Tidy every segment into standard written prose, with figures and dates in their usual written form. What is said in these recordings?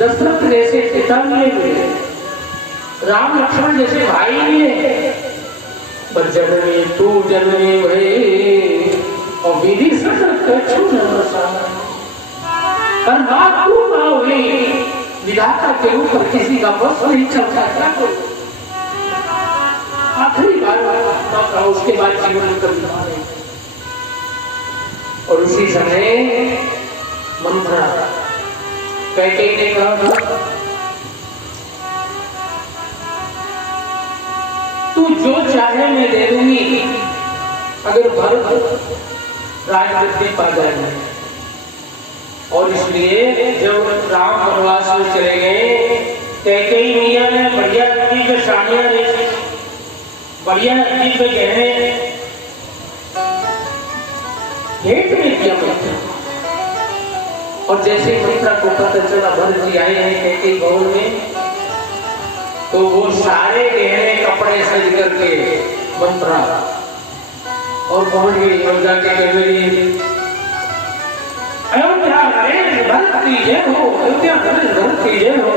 दशरथ जैसे पिता मिले, राम लक्ष्मण जैसे भाई मिले, पर जननी तू जननी भई और विधि सकल कछु न बसाए। पर बात तू ना हुई, विधाता के ऊपर किसी का बस नहीं चलता। क्या कोई आखिरी बार था, उसके बाद जीवन कभी नहीं। और उसी समय मंत्रा कैकेयी ने कहा, तू जो चाहे मैं दे दूंगी अगर भरत राजगद्दी पा जाए। और इसलिए जब राम वनवास में चले गए, कैकेयी मैया ने बढ़िया नदी पे साड़ियां देखी, बढ़िया नदी पे गहने भेंट में किया मंत्रा। और जैसे मंत्रा को पता चला भरत जी आए हैं कैकेयी भवन में, तो वो सारे गहने कपड़े सज करके मंत्रा और पहुंच गई। और जाके कह रही, अयोध्या नरेश भरत की जय हो, अयोध्या नरेश भरत की जय हो,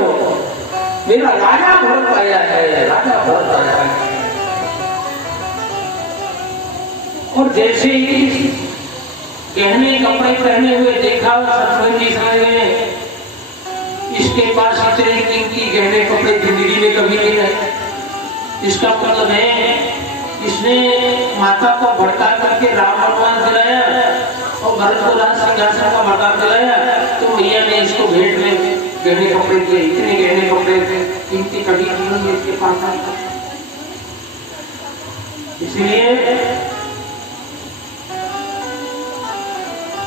मेरा राजा भरत आया है, राजा भरत आया है। और जैसे ही गहने कपड़े पहने हुए देखा, सतवन जी समझ गए इसके पास इतने कीमती गहने कपड़े जिंदगी में कभी नहीं रहे। इसका मतलब है इसने माता को भड़का करके राम वनवास दिलाया और भरत को राज सिंहासन का मकान दिलाया, तो मैया ने इसको भेंट में गहने कपड़े दिए। इतने गहने कपड़े कीमती कभी नहीं इसके पास आए। इसलिए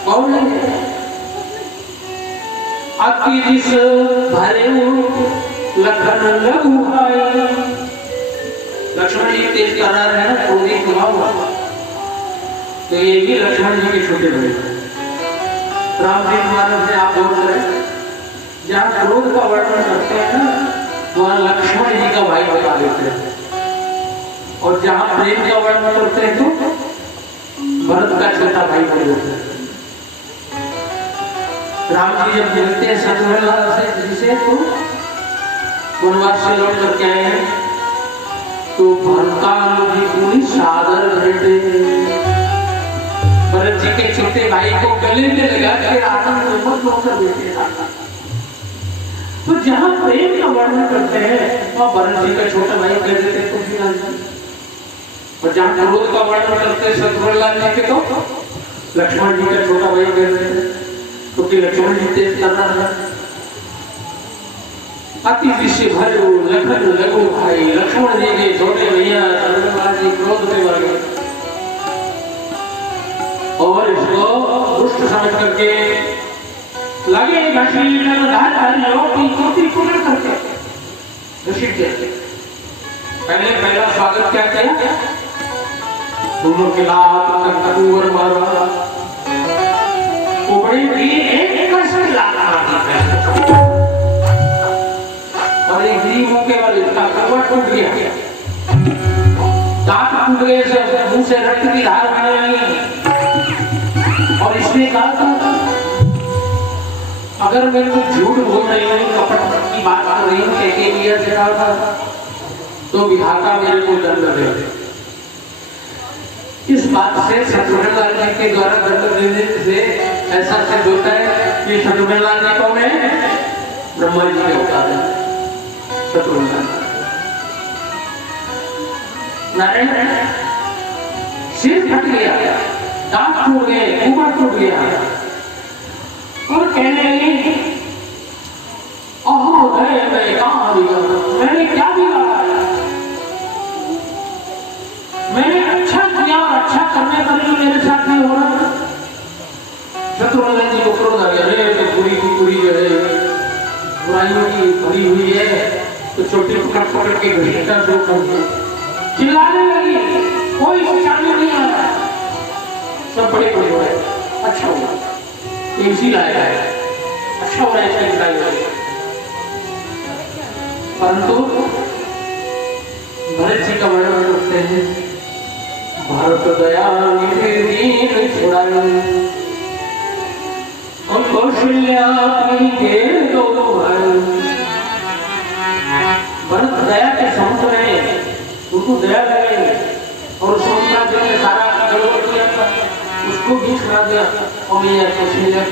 कौन है अति दिस भरे लखन लघु भाई। लक्ष्मण जी तेज करार है, क्रोधित हुआ, तो ये भी लक्ष्मण जी के छोटे भाई। राम जी महाराज से आप बोल रहे, जहाँ क्रोध का वर्णन करते हैं ना, वहाँ लक्ष्मण जी का भाई बता देते हैं, और जहाँ प्रेम का वर्णन करते हैं तो भरत का छोटा भाई बोल देते हैं। राम जी जब मिलते हैं शत्रुघ्न से जिसे, तो वनवास से लौट करके आए हैं, तो भरत जी पूरी सादर भेंटे भरत जी के छोटे भाई को गले में लगा के आनंद में होकर बैठे। तो जहाँ प्रेम का वर्णन करते हैं वहाँ भरत जी का छोटा भाई कह देते हैं तुलसीलाल जी, और जहाँ क्रोध का वर्णन करते हैं शत्रुघ्न जी के, तो लक्ष्मण जी का छोटा भाई कह देते हैं, क्योंकि लक्ष्मण जी तेज कर रहा है। अति विषय भरे लखन लघु भाई, लक्ष्मण जी के छोटे भैया शत्रुघ्न जी क्रोध में मर गए और इसको दुष्ट समझ करके लगे घसीटने करके घसीट दिया। पहला स्वागत क्या किया, दोनों के लात कुंवर मारा, उबड़ी भी एक कसर लाता और एक गरीब के वाले इसका करवट टूट गया, दांत टूट गए, से मुंह से रक्त की धार बहने लगी। और इसने कहा था अगर मैं कुछ झूठ बोल रही हूँ, कपट की बात कर रही हूँ, कैकेयी मैया से कहा था, तो विधाता मेरे को दंड दे। इस बात से शत्रुघ्न जी के द्वारा दंड देने से ऐसा सिद्ध होता है कि शत्रुघ्न जी कौन है, ब्रह्मा जी के अवतार है। नारायण सिर फट गया, दांत टूट गए, ऊपर टूट गया और कहने लगी अहो मैं कहाँ बिगड़ा, मैंने क्या बिगाड़ा, मैंने अच्छा किया और अच्छा करने पर भी मेरे साथ नहीं हो रहा। शत्रुघ्न जी को क्रोध आ गया, अरे तो पूरी की पूरी जो है बुराइयों की भरी हुई है, तो छोटे पकड़ के घसीटा शुरू कर दिया, चिल्लाने लगी, कोई पहचान नहीं आ रहा, सब बड़े बड़े हो रहे। अच्छा हुआ इसी लाया है, अच्छा हो रहा है इसकी लड़ाई। परंतु भरत जी का वर्णन करते हैं, भारत दया दीन छुड़ाए और कौशल्या के दो भाई, भरत दया के समुद्र है, उनको दया लगे और समुद्र जो ने सारा गड़बड़ किया था उसको भी छुड़ा दिया और मैया कौशल्या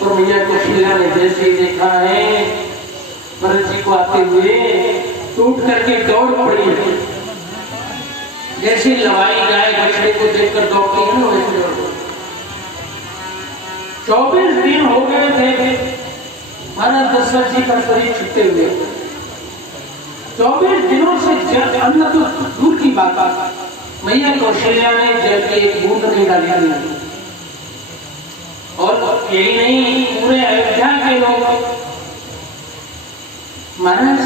और मैया कौशल्या ने जैसे ही देखा है भरत जी को आते हुए टूट करके दौड़ पड़ी। जैसे लवाई गाय बछड़े को देखकर दौड़ती है ना वैसे दौड़। 24 दिन हो गए थे महाराज दशरथ जी का शरीर छूटे हुए। 24 दिनों से जल अन्न तो दूर की बात, मैया कौशल्या ने जल की एक बूंद नहीं डाली। और यही नहीं, पूरे अयोध्या के लोग महाराज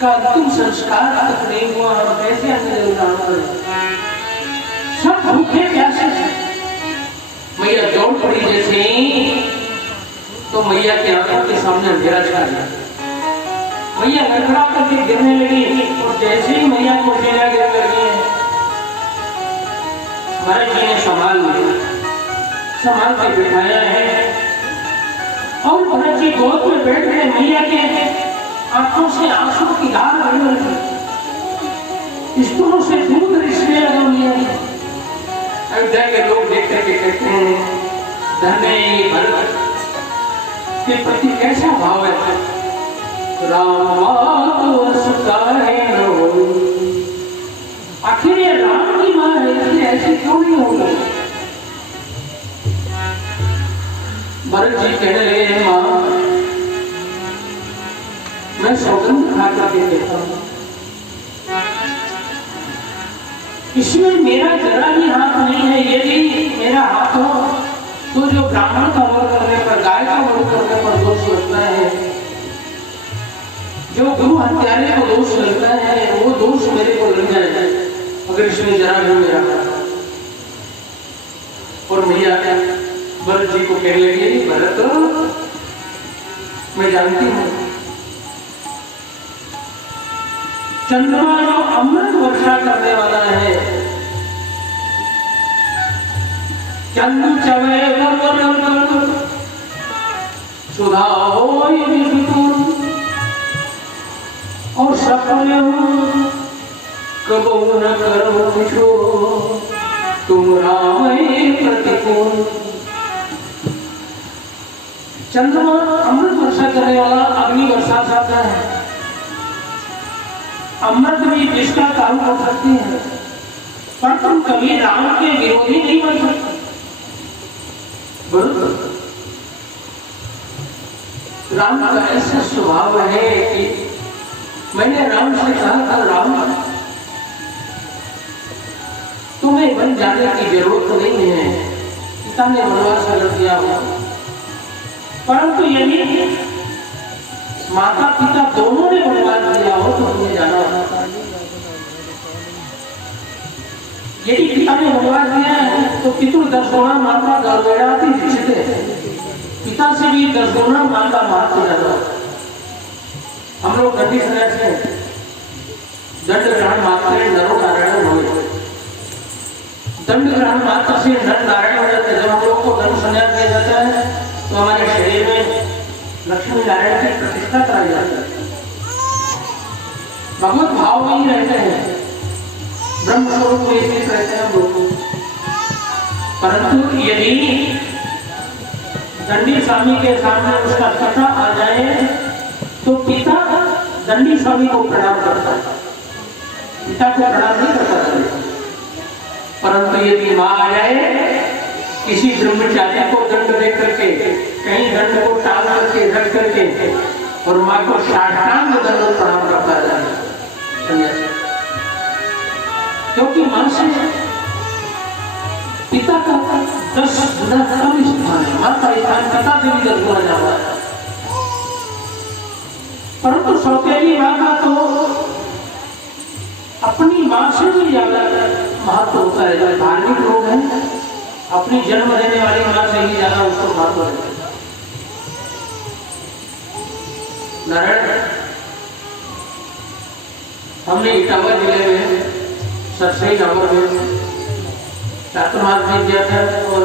का अंतिम संस्कार तक नहीं हुआ, हम कैसे अंग्रेज ग्रहण करें? सब भूखे प्यासे थे। मैया दौड़ पड़ी जैसे तो मैया की आंखों के सामने अंधेरा छा गया। मैया गड़गड़ा करके गिरने लगी और जैसे ही मैया को गिरा गिरने लगी भरत जी ने संभाल के बिठाया है और भरत जी गोद में बैठ गए। मैया के आंखों से आंसू की धार बहने लगी, स्तनों से दूध रिसने लगा मैया। अयोध्या के लोग देख करके कहते हैं धन्य ये भरत के प्रति कैसा भाव है। राम आखिर ये राम की मां है, इसलिए ऐसे क्यों नहीं होगा? भरत जी कहने लगे मां मैं सौगंध खा करके कहता हूं इसमें मेरा जरा भी हाथ नहीं है। यदि मेरा हाथ हो तो जो ब्राह्मण का वध करने पर, गाय का वध करने पर दोष लगता है, जो गुरु हत्यारे को दोष लगता है, वो दोष मेरे को लग जाए अगर इसमें जरा भी मेरा हाथ। और मैया भरत जी को कहने लगी भरत मैं जानती हूं चंद्रमा जो अमृत वर्षा करने वाला है, चंद्र चवे सुधा हो और सफल कबो न करो कुछो तुम राम प्रतिकूल। चंद्रमा अमृत वर्षा करने वाला अग्नि वर्षा करता है, अमृत भी जिसका काम कर सकती है, पर तुम कभी राम के विरोधी नहीं बन सकते। राम का ऐसा स्वभाव है कि मैंने राम से कहा था राम तुम्हें बन जाने की जरूरत नहीं है, पिता ने वनवास कर दिया हो, परंतु यदि माता पिता दोनों ने वनवास दिया हो तो तुम्हें जाना होगा। यदि पिता ने वनवास दिया है तो पितृ 10 गुना माता गौरवेणाति दीक्षिते, पिता से भी 10 गुना माता महत्व ज्यादा। हम लोग गति समय से दंड ग्रहण मात्र नरो नारायण हुए, दंड ग्रहण मात्र से नर नारायण हो जाते। जब हम लोग को दंड संन्यास दिया जाता है तो हमारे शरीर में लक्ष्मी नारायण की प्रतिष्ठा कराई जाती है, भगवत भाव में ही रहते हैं, ब्रह्म स्वरूप में स्थित रहते हैं लोग। परंतु यदि दंडी स्वामी के सामने उसका पिता आ जाए तो पिता दंडी स्वामी को प्रणाम करता है, पिता को प्रणाम नहीं करता। परंतु यदि मां आ जाए किसी ब्रह्मचारी को दंड दे करके, कहीं दंड को टाल करके रख करके और मां को साष्टांग दंड प्रणाम करता जाए, क्योंकि मां से पिता का 10 गुना कम स्थान है, मां का स्थान पिता से भी 10 गुना ज्यादा है। परंतु सौतेली मां का तो अपनी मां से भी ज्यादा महत्व होता है। जो धार्मिक लोग हैं अपनी जन्म देने वाली मां से ही ज्यादा उसको महत्व है। नारायण हमने इटावा जिले में सरसई नंबर में चातुर्मास में किया था और